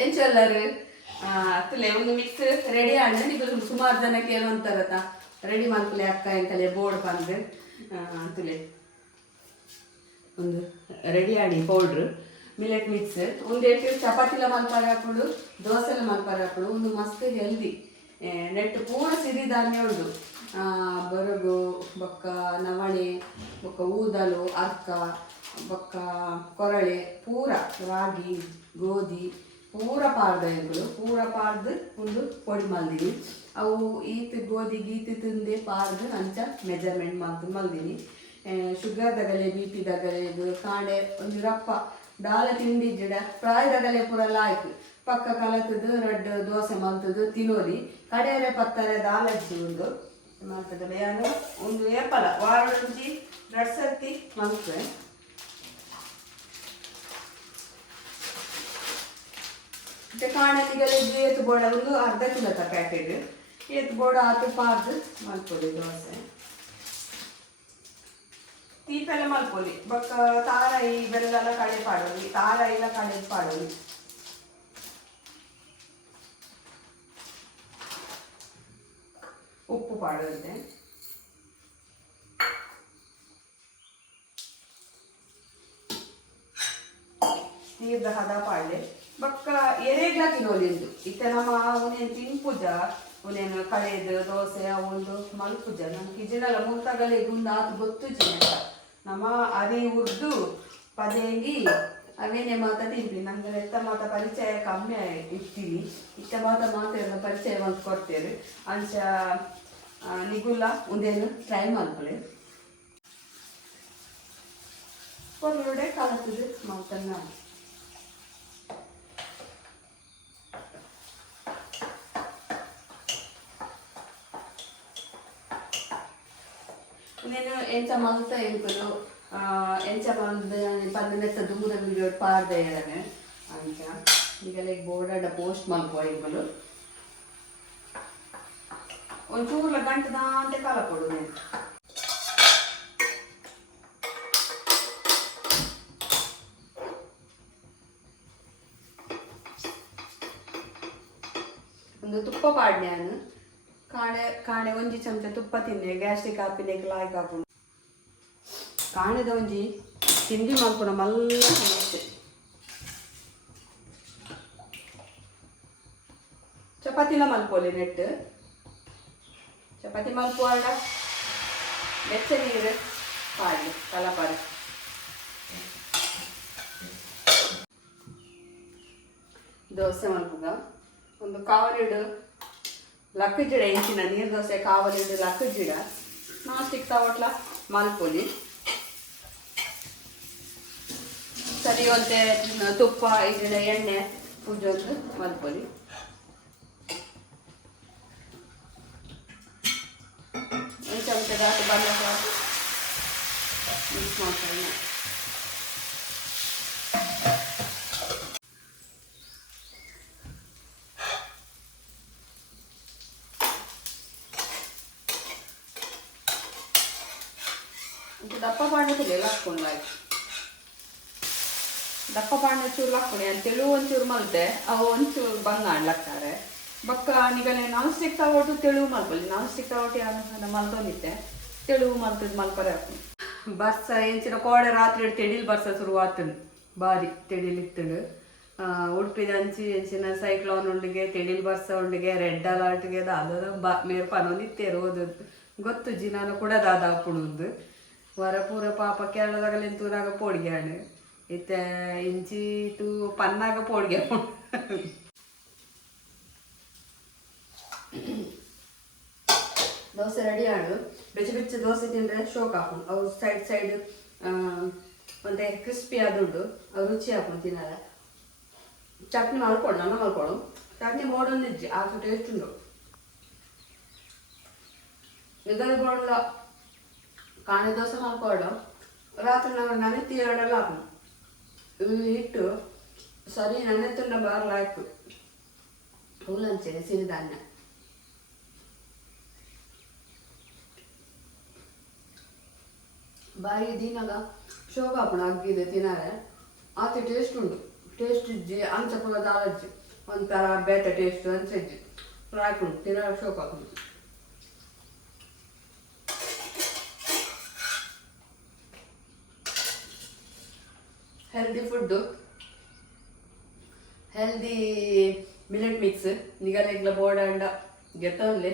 ಎಂಚಲ್ಲರು ಅತ್ತಲೆ ಒಂದು mix ready ಆಡ ನೀವು ಸುಮಾರು ಜನಕ್ಕೆ ಏನಂತಾರತ್ತ ರೆಡಿ ಮಾಡ್ಕೊಳ್ಳಿ ಅಕ್ಕ ಎಂತಲೇ ಬೋರ್ಡ್ ಬಂದು ಅಂತಲೇ ಒಂದು ರೆಡಿ ಆಡಿ ಪೌಡ್ರ್ ಮಿಲೆಟ್ ಮಿಕ್ಸ್ ಒಂದು ಎಷ್ಟು ಚಪಾತಿಲ ಮಲ್ಪಾರ ಹಾಕೊಂಡು ದೋಸೆಲ್ಲ ಮಲ್ಪಾರ ಹಾಕೊಂಡು ಒಂದು ಮಸ್ತ್ ಹೆಲ್ದಿ ನೆಟ್ ಪೂರ ಸಿರಿಧಾನ್ಯ ಉಂಟು ಬರಗು ಬೊಕ್ಕ ನವಣೆ ಬೊಕ್ಕ ಊದಲು ಅರ್ಕ ಬೊಕ್ಕ ಕೊರಳೆ ಪೂರ ರಾಗಿ ಗೋಧಿ ಪೂರ ಪಾರ್ದ ಇವುಗಳು ಪೂರ ಪಾರ್ದು ಒಂದು ಪೊಡಿ ಮಲ್ದಿನಿ ಅವು ಈತ್ ಗೋಧಿ ಗೀತ್ ತಿಂದೆ ಪಾರ್ದು ಅಂಚ ಮೆಜರ್ಮೆಂಟ್ ಮಲ್ದಿನಿ ಶುಗರ್ ದಗಲೆ ಬಿ ಪಿ ದಗಲೆ ಇದು ಕಾಂಡೆ ಒಂದು ರಪ್ಪ ದಾಲ ತಿಂಡಿ ಜಿಡ ಪ್ರಾಯದಗಲೆ ಪೂರ ಲಾಯ್ಕು ಪಕ್ಕ ಕಲತದ್ದು ರೆಡ್ ದೋಸೆ ಮಲ್ತದ್ದು ತಿನ್ನೋರಿ ಕಡೆಯರೆ ಪತ್ತಾರೆ ದಾಲಜ್ಜಿ ಒಂದು ಮಾಡ್ತದೆ ಯಾರು ಒಂದು ಏಪಲ ವಾರ ರುಚಿ 2 ಸರ್ತಿ ಮಲ್ತದೆ ಮತ್ತೆ ಕಾಣಲಿಗೆಲ್ಲ ಏತು ಬೋಡ ಒಂದು ಅರ್ಧ ಕಿಲೋದ ಪ್ಯಾಕೆಟ್ ಏತು ಬೋಡ ಆತು ಪಾರ್ದು ಮಲ್ಪೊಡಿ ದೋಸೆ ತೀಪೆಲ್ಲ ಮಲ್ಪೊಲಿ ಬೊಕ್ಕ ತಾರಾಯಿ ಬೆಲ್ಲ ಕಡೆ ಪಾಡೋಲಿ ತಾರಾಯಿಲ್ಲ ಕಡೆ ಪಾಡೋಲಿ ಉಪ್ಪು ಪಾಡೋದೆ ನೀರ್ದ ಹದ ಪಾಡ್ಲೆ ಬೊಕ್ಕ ಎರೆಗ್ಲ ತಿನ್ನೋಲಿಂದು ಇತ್ತ ನಮ್ಮ ಅವನೇನು ತಿನ್ಪುಜ ಅವನೇನು ಕಳೆದು ದೋಸೆ ಅವೊಂದು ಮಲ್ಪುಜ ನಮ್ಗೆ ಜಿನಲ್ಲ ಮುಲ್ತಾಗಲೆ ಗುಂದು ಆತು ಗೊತ್ತು ಚಿನ್ನ ನಮ್ಮ ಅರಿ ಉರ್ದು ಪದೇಗಿ ಅವೇನೇ ಮಾತ ತಿಂತೀನಿ ನಂಗೆ ಎತ್ತ ಮಾತ ಪರಿಚಯ ಕಮ್ಮಿ ಇರ್ತೀನಿ ಇತ್ತ ಮಾತ ಪರಿಚಯ ಒಂದು ಕೊಡ್ತೇವೆ ಅಂಚ ನಿಗುಲ್ಲ ಒಂದೇನು ಟ್ರೈ ಮಾಡ್ಕೊಳ್ಳಿ ಕೊರಡೆ ಕಲತದು ಮಾತನ್ನ నేను ఎంచ మలుతా ఎంకులు ఎంచ పందినెత్త దూర వీడియో పారదేయడమే అంచ ಈಗ ಲೈಕ್ ಬೋರ್ಡ್ ಪೋಸ್ಟ್ ಮಲ್ಕೋ ಎಂకులు ಒಂಚೂರ್ಲ ಗಂಟದ ಅಂತ ಕಾಲ ಕೊಡು నేను ಒಂದು ತುಪ್ಪ ಪಾಡ್ನೆ ನಾನು ಕಾಣೆ ಒಂಜಿ ಚಮಚ ತುಪ್ಪ ತಿನ್ನೆ ಗ್ಯಾಸ್ಟ್ರಿಕ್ ಹಾಪಿನೇಕ್ ಲಾಯ್ಕ್ ಹಾಕೊಂಡು ಕಾಣೆದ ಒಂಜಿ ತಿಂಡಿ ಮಾಡ್ಕೊಡ ಮಲ್ಲ ಸಮಸ್ಯೆ ಚಪಾತಿಲ ಮಲ್ಪೋಲಿ ನೆಟ್ ಚಪಾತಿ ಮಲ್ಪುವಾಡ ಬೆಚ್ಚ ನೀರು ಪಾಡ್ಲಿ ಕಲಪಾರ ದೋಸೆ ಮಲ್ಪುಗ ಒಂದು ಕಾವಲಿಡು ಲಕ್ಕ ಜಿಡ ಇಂಚಿನ ನೀರು ದೋಸೆ ಕಾವಲಿಡು ಲಕ್ಕ ಜಿಡ ನಾನ್ ಸ್ಟಿಕ್ ತಗೊಟ್ಲ ಮಲ್ಪೊಲಿ ಸರಿ ಒಂತೆ ತುಪ್ಪ ಇದಿನ ಎಣ್ಣೆ ಪೂಜೊಂದು ಮಲ್ಪೊಲಿ ಒಂದು ಚಮಚದ ಹಾಕಿ ಬಂದ ಸಾಕು ಮಿಕ್ಸ್ ಮಾಡ್ಕೊಳ್ಳಿ ದಪ್ಪ ಪಾಂಡೆ ಹಾಕ್ಕೊಂಡು ದಪ್ಪ ಪಾಂಡೆ ಚೂರು ಹಾಕ್ಕೊಂಡು ಅಂತೇಳಿ ಒಂಚೂರು ಮಲ್ತೆ ಅವು ಒಂಚೂರು ಬಂಗ ಆಡ್ಲಾಕ್ತಾರೆ ಬಕ್ಕ ನಿಗಲೆ ನಾನ್ ಸ್ಟಿಕ್ ತಗೊಟ್ಟು ತೆಳುವು ಮಲ್ಪಲ್ಲಿ ನಾನ್ ಸ್ಟಿಕ್ ತಗೊಟ್ಟು ಮಲ್ಕೊಂಡಿದ್ದೆ ತೆಳುವು ಮಲ್ತದ್ದು ಮಲ್ಪರೆ ಹಾಕೊಂಡು ಬರ್ಸ ಎಂಚಿನ ಕೋಡೆ ರಾತ್ರಿ ತೆಡಿಲ್ ಬರ್ಸ ಶುರು ಆತಂದು ಬಾರಿ ತೆಡಿಲಿತ್ತಂಡು ಉಡುಪಿದ ಅಂಚಿ ಎಂಚಿನ ಸೈಕ್ಲೋನ್ ಉಂಡಿಗೆ ತೆಡಿಲ್ ಬರ್ಸ ಉಂಡಿಗೆ ರೆಡ್ ಅಲರ್ಟ್ಗೆ ಅದು ಮೇರ್ ಪನೊಂದಿತ್ತೇರು ಓದದ್ದು ಗೊತ್ತು ಜಿನಾನು ಕೂಡ ದಾದ ಅಪ್ಪುಣದ್ದು ವರ ಪೂರ ಪಾಪ ಕೇರಳದಾಗಲೆಂತೂರಾಗ ಪೋಡಿಗೆ ಹಣ್ಣು ಇತ್ತ ಇಂಚಿ ತೂ ಪನ್ನಾಗ ಪೋಡಿಗೆ ದೋಸೆ ರೆಡಿ ಆಡು ಬೆಚ್ಚ ಬೆಚ್ಚ ದೋಸೆ ತಿಂದರೆ ಶೋಕ್ ಹಾಕೊಂಡು ಅವು ಸೈಡ್ ಮತ್ತೆ ಕ್ರಿಸ್ಪಿ ಆದುಂಡು ಅವು ರುಚಿ ಹಾಕೊಂಡು ತಿನ್ನಲ್ಲ ಚಟ್ನಿ ಮಾಡ್ಕೊಂಡು ನನ್ನ ಮಾಡ್ಕೊಡು ಚಟ್ನಿ ಮೋಡೊಂದಿಜ್ಜಿ ಆಗ ಟೇಸ್ಟ್ ಉಂಡು ಇದನ್ನು ಬೋಡಲ್ಲ ಕಾಣೆ ದೋಸೆ ಮಾಡ್ಕೊಡು ರಾತ್ರಿ ನಾವು ನೆನೆತ್ತಿ ಎರಡೆಲ್ಲ ಹಾಕೋಣ ಹಿಟ್ಟು ಸರಿ ನೆನೆತ್ತುಂಡ ಬಾರ್ಲಾಯ್ತು ಹುಲ್ಲಂಚೆ ಸಿರಿಧಾನ್ಯ ಬಾಯಿ ದಿನಾಗ ಶೋಭಾಪಣ ಅಗ್ಗಿದೆ ತಿನ್ನಾರೆ ಆತ ಟೇಸ್ಟ್ ಉಂಟು ಟೇಸ್ಟ್ ಇಜ್ಜಿ ಅಂಚ ಪುರ ದಾಲಜ್ಜಿ ಒಂಥರ ಬೇತೆ ಟೇಸ್ಟ್ ಅನ್ಸೈತಿ ಫ್ರೈ ಕುಂಡು ತಿನ್ನೋ ಶೋಕ healthy food healthy millet mix ನಿಗಲೆಗ್ಲ ಬೋಡಾಂಡ ಗೆತ್ತವಲ್ಲೇ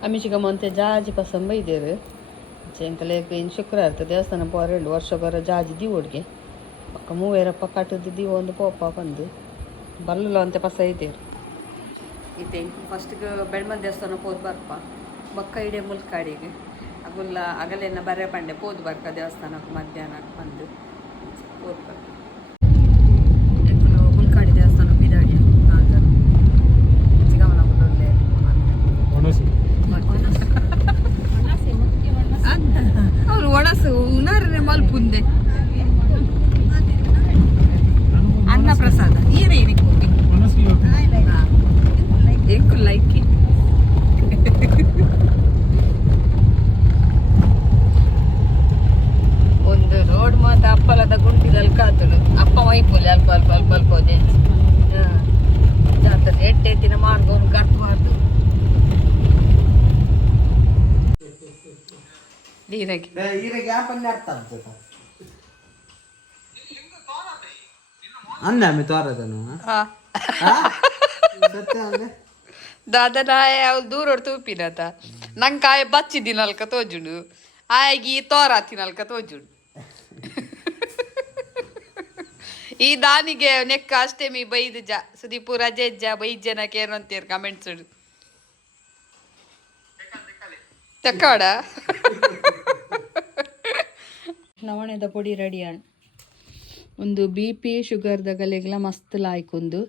आम्ही म्हणते जहाजी पासून बैदेर जेंकले इन शुक्रार तर देवस्थान पोरेंड ವರ್ಷಗೊರ ಜಾಜಿ ದಿವೋಡ್ಗೆ ಪಕ್ಕ ಮೂವೇರಪ್ಪ ಕಟ್ಟದು ದಿವ ಒಂದು ಪೋಪ ಬಂದು ಬಲ್ಲುಲ ಅಂತ ಪಸ ಇದ್ದೇರು ಇದೆ ಫಸ್ಟ್ಗೆ ಬೆಳ್ಮನ್ ದೇವಸ್ಥಾನ ಪೋದು ಬರ್ಪ ಬಕ್ಕ ಇಡೆ ಮುಲ್ಕಾಡಿಗೆ ಅಗುಲ್ಲ ಅಗಲೆನ್ನ ಬರೆ ಪಂಡೆ ಪೋದು ಬರ್ಕ ದೇವಸ್ಥಾನಕ್ಕೆ ಮಧ್ಯಾಹ್ನ ಬಂದು ಪೋದು ಬರ್ಕ ಮುಲ್ಕಾಡಿ ದೇವಸ್ಥಾನ ಬಿದಾಡಿ ಅವ್ರು ಒಣಸು ಉನಾರನೆ ಮಲ್ಪುಂದೆ ಅನ್ನ ಪ್ರಸಾದ ಏನೇನಿಗೆ ಹೋಗಿ ಎಂಕು ಲೈಕಿ ಒಂದು ರೋಡ್ ಮಾತ ಅಪ್ಪಲದ ಗುಂಡಿದಲ್ಲಿ ಕಾತುಡು ಅಪ್ಪ ಮೈಪುಲಿ ಅಲ್ಪ ಅಲ್ಪ ಅಲ್ಪ ಅಲ್ಪ ಹೋದೆ ಜಾತ್ರೆ ಎಟ್ಟೆತ್ತಿನ ಮಾರ್ಗ ಒಂದು ಕಟ್ಬಾರ್ದು ದಾದನ ಅವ್ಳು ದೂರ ತೂಪಿನತ ನಂಗೆ ಕಾಯ ಬಚ್ಚಿದಿನಲ್ಕ ತೋಜುಡು ಆಗಿ ತೋರಾತಿನಲ್ಕ ತೋಜುಡು ಈ ದಾನಿಗೆ ನೆಕ್ಕ ಅಷ್ಟೇ ಮೀ ಬೈದು ಜಾ ಸುದೀಪು ರಜೆ ಜಾ ಬೈದ್ ಜನಕ್ಕೆ ಏನು ಅಂತೀರ ಕಮೆಂಟ್ಸ್ ತಕ್ಕಾಡ ನವಣೆದ ಪೊಡಿ ರೆಡಿ ಅಣ್ಣ ಒಂದು ಬಿ ಪಿ ಶುಗರ್ದ ಗಲೆಗ್ಲ ಮಸ್ತ್ ಲಾಯ್ಕೊಂದು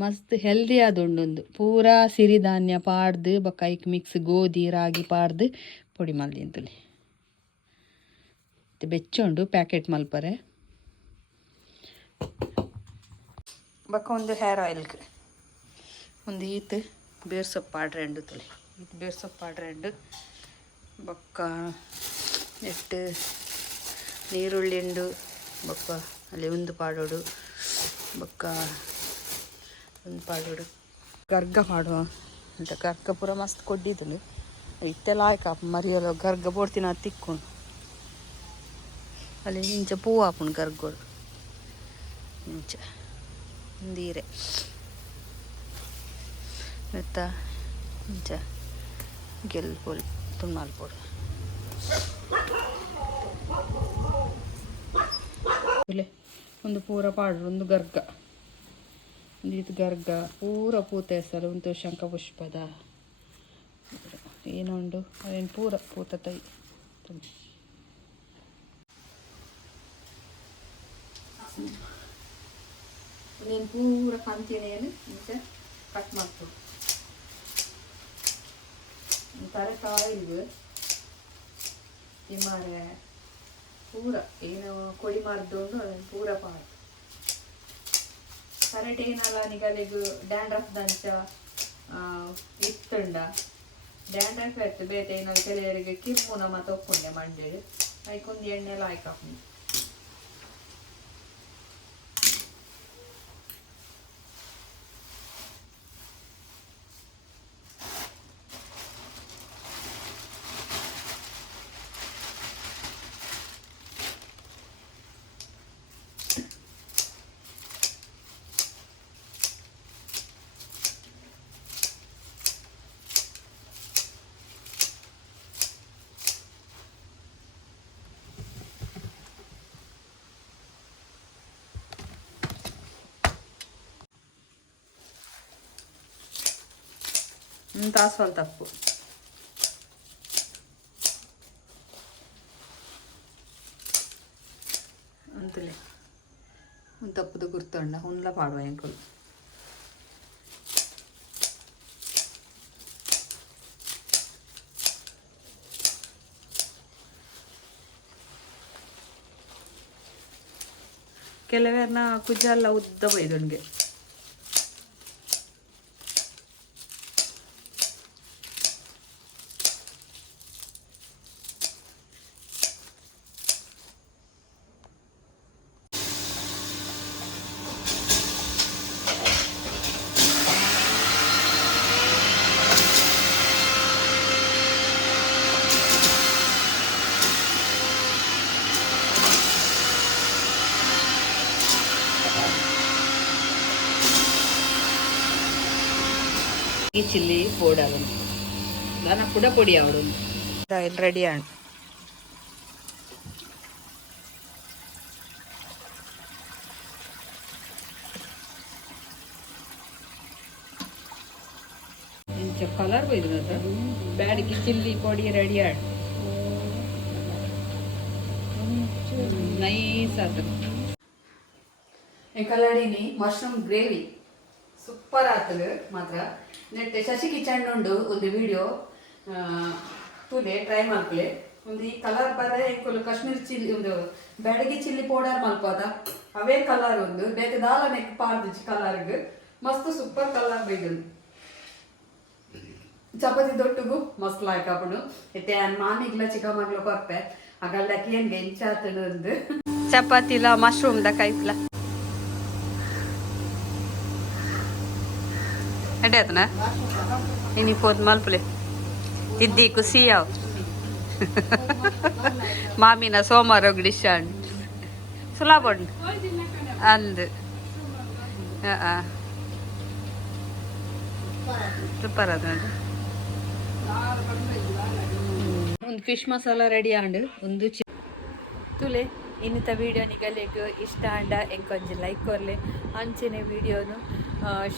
ಮಸ್ತ್ ಹೆಲ್ದಿ ಆದೊಂಡೊಂದು ಪೂರಾ ಸಿರಿಧಾನ್ಯ ಪಾಡ್ದು ಬಕಾಯಿಕ್ ಮಿಕ್ಸ್ ಗೋಧಿ ರಾಗಿ ಪಾಡ್ದು ಪೊಡಿ ಮಲ್ದಿ ಅಂತಲಿ ಬೆಚ್ಚೊಂಡು ಪ್ಯಾಕೆಟ್ ಮಲ್ಪರೆ ಬಕ್ಕ ಒಂದು ಹೇರ್ ಆಯಿಲ್ಗೆ ಒಂದು ಈತ್ ಬೇರ್ ಸೊಪ್ಪು ಪಾಡ್ರೆ ಎಂಡು ತಲೆ ಇದು ಬೇರ್ ಸೊಪ್ಪು ಪಾಡ್ರೆ ಎಂಡು ಬೊಕ್ಕ ನೆಟ್ಟು ನೀರುಳ್ಳಿ ಉಂಡು ಬೊಕ್ಕ ಅಲ್ಲಿ ಒಂದು ಪಾಡೋಡು ಬೊಕ್ಕ ಒಂದು ಪಾಡೋಡು ಗರ್ಗ ಮಾಡುವ ಅಂತ ಗರ್ಗ ಪೂರ ಮಸ್ತ್ ಕೊಡ್ಡಿದ್ದಳು ಇತ್ತೆಲ್ಲ ಆಯ್ಕ ಮರಿಯಲ್ಲ ಗರ್ಗ ಬೋಡ್ತೀನಿ ಅದು ತಿಕ್ಕೊಂಡು ಅಲ್ಲಿ ಇಂಚ ಪೂ ಹಾಕೊಂಡು ಗರ್ಗೋಡು ಇಂಚ ನೀರೆ ಮೆತ್ತ ಇಂಚ ಗೆಲ್ಪೊಲ್ ತುಣ್ಣಾಲ್ಪೊಡು ಒಂದು ಪೂರ ಪಾಡ್ರು ಒಂದು ಗರ್ಗ ಒಂದು ಇದು ಗರ್ಗ ಪೂರ ಪೂತ ಹೆಸರು ಒಂದು ಶಂಖಪುಷ್ಪದ ಏನೊಂಡು ಅದೇನು ಪೂರ ಪೂತ ತೈ నేను పూర కంతినేను ఇంకా కట్ ಮಾಡ್ತು ತರಕಾರಿ ತಿಮ್ಮರೆ ಪೂರ ಏನು ಕೊಡಿ ಮಾರ್ದೊಂಡು ಅದನ್ನು ಪೂರ ಪಾಡು ಕರೆಕ್ಟ್ ಏನಲ್ಲ ನಿಗಲಿಗೂ ಡ್ಯಾಂಡ್ರಫ್ ದಂಚ ಇತ್ತುಂಡ ಡ್ಯಾಂಡ್ರಫ್ ಎತ್ತು ಬೇತೆ ಏನಾದ್ರು ಕೆಲವರಿಗೆ ಕಿಮ್ಮು ನಮ್ಮ ತೊಕ್ಕೊಂಡೆ ಮಂಡ್ಯದು ಅದಕ್ಕೊಂದು ಎಣ್ಣೆ ಲಾಯ್ಕ ಹಾಕೊಂಡು ತಾಸು ತಪ್ಪು ಅಂತಲೇ ಒಂದು ತಪ್ಪದು ಗುರ್ತಂಡ ಹುಣ್ಲ ಪಾಡುವ ಎಂಕಲು ಕೆಲವೇರ್ನ ಕುಜಲ್ಲ ಉದ್ದ ಬೈದೊಂಗೆ ഈ ചില്ലി പോടാറുണ്ട് അതാണ് കുട പൊടി അവിടെ റെഡിയാണ് ಕಲರ್ പോയിരുന്നത് ಬ್ಯಾಡಿಗೆ ಚಿಲ್ಲಿ ಪೊಡಿ ರೆಡಿയാണ് ನೈಸ್ ಆತ ಕಲ್ಲಡಿನಿ ಮಶ್ರೂಮ್ ಗ್ರೇವಿ ಸೂಪರ್ ಆಗ್ತದೆ ಮಾತ್ರ ನೆಟ್ಟೆ ಶಶಿ ಕಿಚನ್ ಉಂಡು ಒಂದು ವಿಡಿಯೋ ತುಲೆ ಟ್ರೈ ಮಾಡ್ಕೊಳ್ಳಿ ಒಂದು ಈ ಕಲರ್ ಬರ ಎಂಕುಲು ಕಾಶ್ಮೀರ್ ಚಿಲ್ಲಿ ಒಂದು ಬ್ಯಾಡಗಿ ಚಿಲ್ಲಿ ಪೌಡರ್ ಮಲ್ಪದ ಅವೇ ಕಲರ್ ಒಂದು ಬೇರೆ ದಾಲ ನೆಕ್ ಪಾರ್ದು ಕಲರ್ಗೆ ಮಸ್ತ್ ಸೂಪರ್ ಕಲರ್ ಬೈದು ಚಪಾತಿ ದೊಟ್ಟುಗು ಮಸ್ತ್ ಲಾಯ್ಕ್ ಹಾಕೊಂಡು ಮತ್ತೆ ಮಾನಿಗ್ಲ ಚಿಕ್ಕ ಮಗ್ಲು ಪಪ್ಪೆ ಆಗಲ್ಲಕ್ಕೆ ಏನ್ ಬೆಂಚಾತನು ಒಂದು ಚಪಾತಿಲ ಮಶ್ರೂಮ್ ದ ಕೈಪ್ಲ ಎಡೆ ಆತನ ಇನಿ ಪೋದ್ ಮಲ್ಪಲೆ ಇದ್ದಿ ಕುಸಿಯಾವ್ ಮಾಮಿನ ಸೋಮವಾರ ಡಿಶ್ ಅಂಡ್ ಸುಲಾಬಂಡ್ ಅಂದ್ ಸೂಪರ್ ಅದ ಒಂದು ಫಿಶ್ ಮಸಾಲ ರೆಡಿ ಆಂಡ್ ಒಂದು ತುಲೆ ಇನ್ನಿತ ವಿಡಿಯೋ ನಿಗಲೆಗ್ ಇಷ್ಟ ಆಂಡ ಎಂಕೊಂಜಿ ಲೈಕ್ ಕೊರ್ಲೆ ಅಂಚೆನೆ ವಿಡಿಯೋನು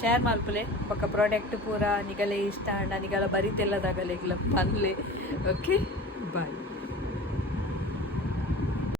ಶೇರ್ ಮಲ್ಪಲೆ ಬೊಕ್ಕ ಪ್ರಾಡಕ್ಟ್ ಪೂರ ನಿಗಲೆ ಇಷ್ಟ ಆಂಡ ನಿಗಲ ಬರಿತೆಲ್ಲದಾಗಲೆಗ್ಲ ಪನ್ಲೆ ಓಕೆ ಬಾಯ್.